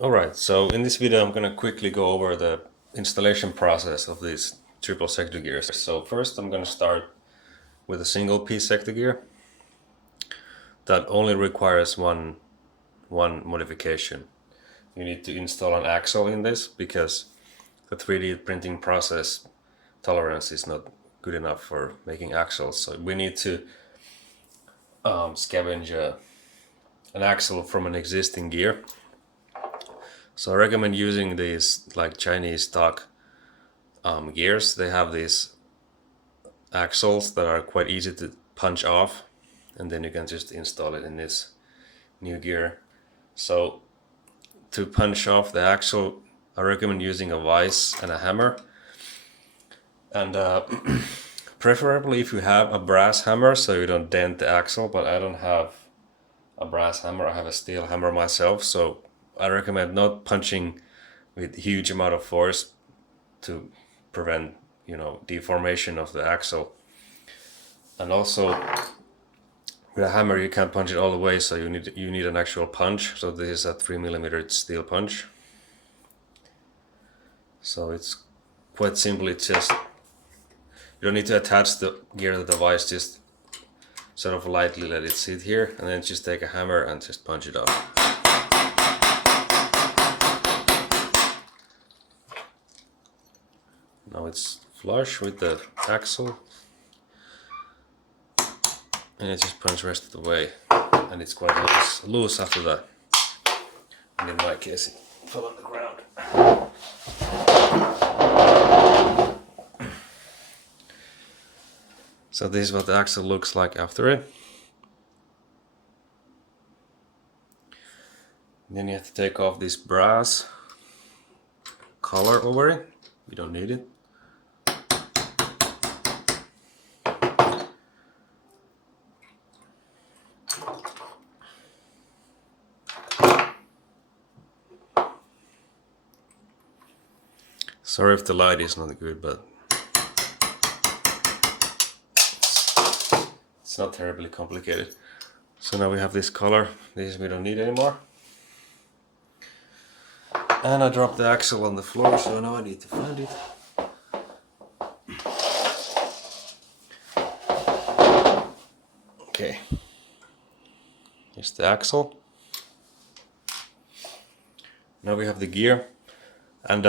Alright, so in this video I'm gonna quickly go over the installation process of these triple sector gears. So first I'm gonna start with a single piece sector gear that only requires one modification. You need to install an axle in this because the 3D printing process tolerance is not good enough for making axles. So we need to scavenge an axle from an existing gear. So I recommend using these like Chinese stock gears. They have these axles that are quite easy to punch off, and then you can just install it in this new gear. So to punch off the axle, I recommend using a vise and a hammer, and preferably if you have a brass hammer so you don't dent the axle, but I don't have a brass hammer, I have a steel hammer myself, so I recommend not punching with huge amount of force to prevent, deformation of the axle. And also with a hammer you can't punch it all the way, so you need an actual punch. So this is a 3mm steel punch. So it's quite simply just, you don't need to attach the gear to the vise, just sort of lightly let it sit here and then just take a hammer and just punch it off. Now it's flush with the axle, and it just punches the rest of the way, and it's quite loose after that. And in my case it fell on the ground. So this is what the axle looks like after it. And then you have to take off this brass collar over it. You don't need it. Sorry if the light is not good, but it's not terribly complicated. So now we have this color. This we don't need anymore. And I dropped the axle on the floor, so now I need to find it. Okay. Here's the axle. Now we have the gear. And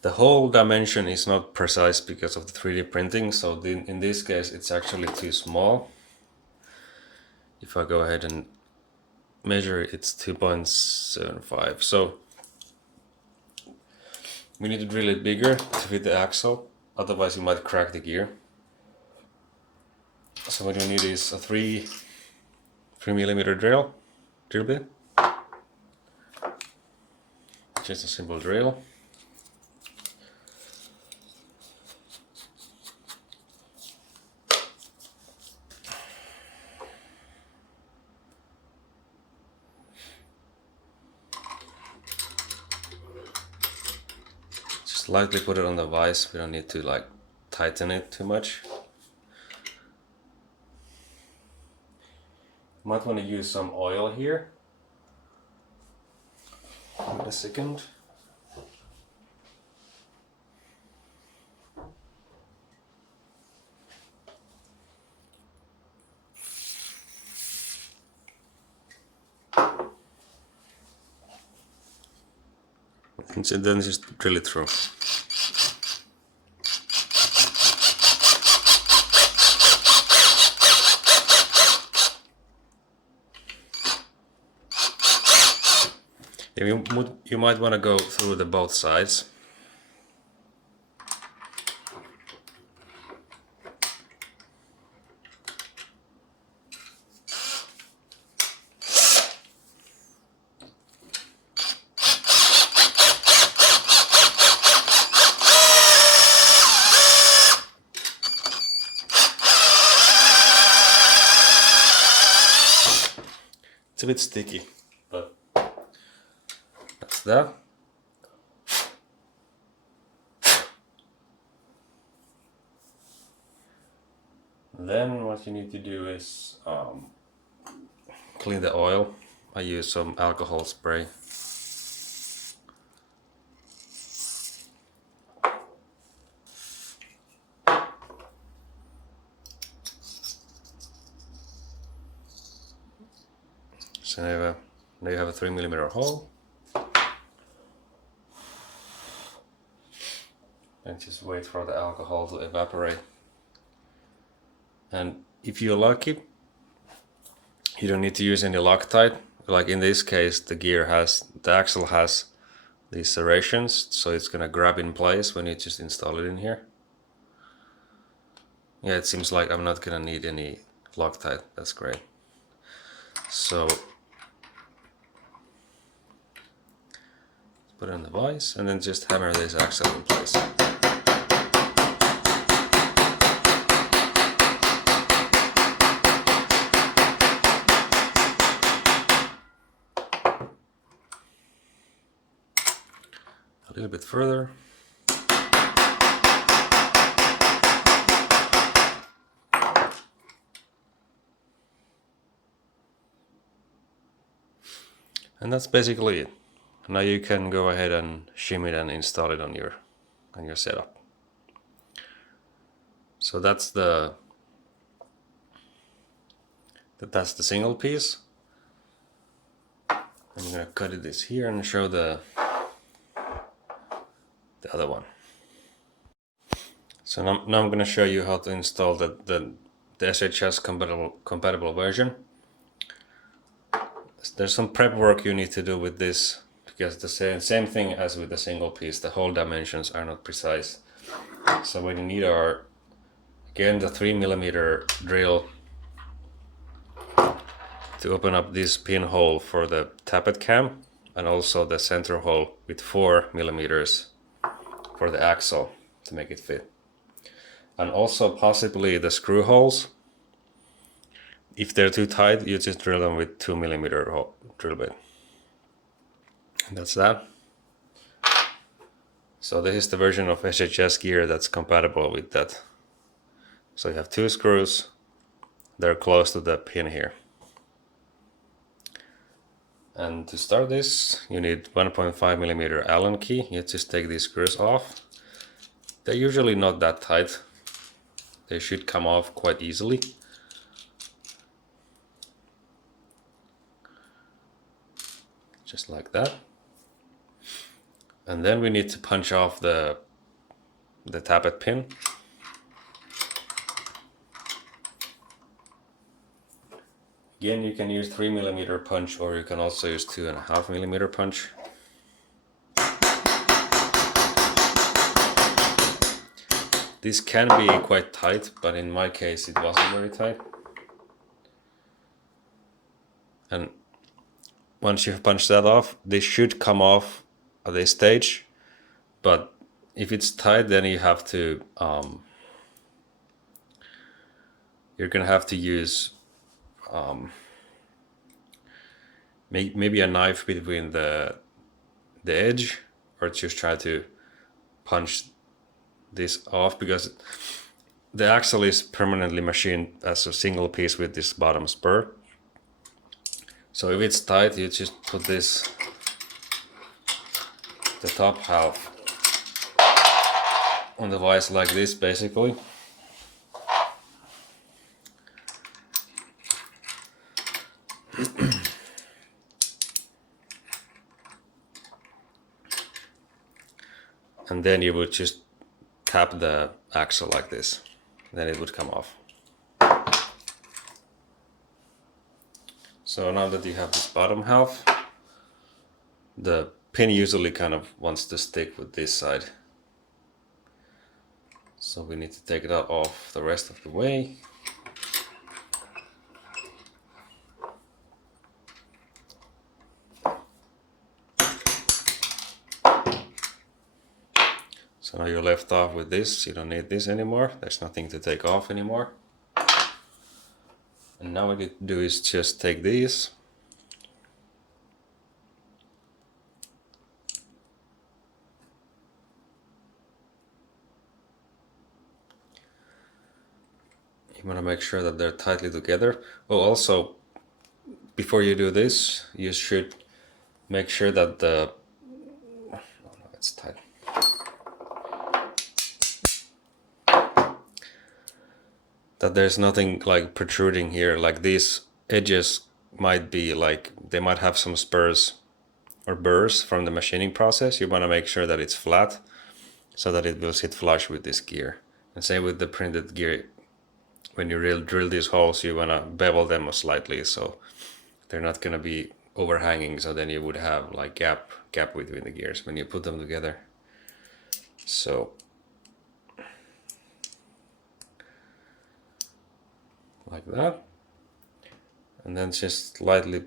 the whole dimension is not precise because of the 3D printing, so in this case it's actually too small. If I go ahead and measure it, it's 2.75, so we need to drill it bigger to fit the axle, otherwise you might crack the gear. So what you need is a 3mm drill bit. Just a simple drill. Just lightly put it on the vise, we don't need to like tighten it too much. Might want to use some oil here. Wait a second. And then just drill it through. You might want to go through the both sides. It's a bit sticky, but that's that. Then what you need to do is clean the oil I use some alcohol spray. So now you have a 3mm hole. And just wait for the alcohol to evaporate. And if you're lucky, you don't need to use any Loctite. Like in this case, the axle has these serrations, so it's gonna grab in place when you just install it in here. Yeah, it seems like I'm not gonna need any Loctite. That's great. So put on the vise and then just hammer this axle in place. A little bit further. And that's basically it. Now you can go ahead and shim it and install it on your setup. So that's the single piece. I'm gonna cut this here and show the other one. So now I'm gonna show you how to install the SHS compatible version. There's some prep work you need to do with this because the same thing as with the single piece, the hole dimensions are not precise. So what you need are, again, the 3mm drill to open up this pinhole for the tappet cam, and also the center hole with 4mm for the axle to make it fit. And also possibly the screw holes. If they're too tight, you just drill them with 2mm drill bit. And that's that. So this is the version of SHS gear that's compatible with that. So you have 2 screws. They're close to the pin here. And to start this, you need 1.5mm Allen key. You just take these screws off. They're usually not that tight. They should come off quite easily. Just like that. And then we need to punch off the tappet pin. Again, you can use 3mm punch, or you can also use 2.5mm punch. This can be quite tight, but in my case it wasn't very tight. And once you've punched that off, this should come off at this stage, but if it's tight, then you have to you're gonna have to use maybe a knife between the edge, or just try to punch this off, because the axle is permanently machined as a single piece with this bottom spur. So if it's tight, you just put the top half on the vise like this, basically. And then you would just tap the axle like this, then it would come off. So now that you have this bottom half, the pin usually kind of wants to stick with this side. So we need to take it out off the rest of the way. So now you're left off with this. You don't need this anymore. There's nothing to take off anymore. And now what you do is just take these. You want to make sure that they're tightly together. Oh, also before you do this, you should make sure that the, oh no, it's tight. That there's nothing like protruding here, like these edges might be like, they might have some spurs or burrs from the machining process. You want to make sure that it's flat so that it will sit flush with this gear. And same with the printed gear. When you drill these holes, you want to bevel them slightly so they're not going to be overhanging, so then you would have like gap between the gears when you put them together. So like that. And then just lightly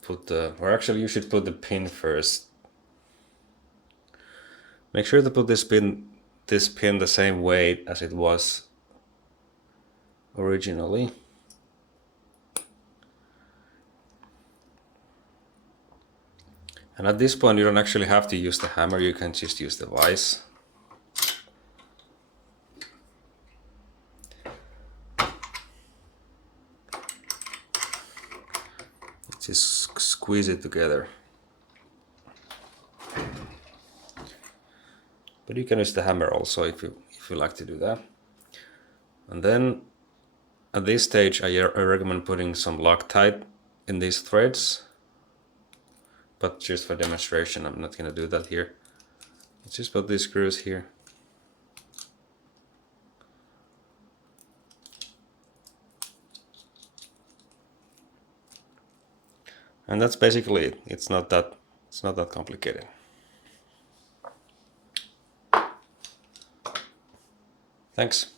put the, or actually you should put the pin first. Make sure to put this pin the same weight as it was originally. And at this point you don't actually have to use the hammer, you can just use the vise. Just squeeze it together. But you can use the hammer also if you like to do that. And then at this stage I recommend putting some Loctite in these threads. But just for demonstration, I'm not going to do that here. Let's just put these screws here. And that's basically it. It's not that complicated. Thanks.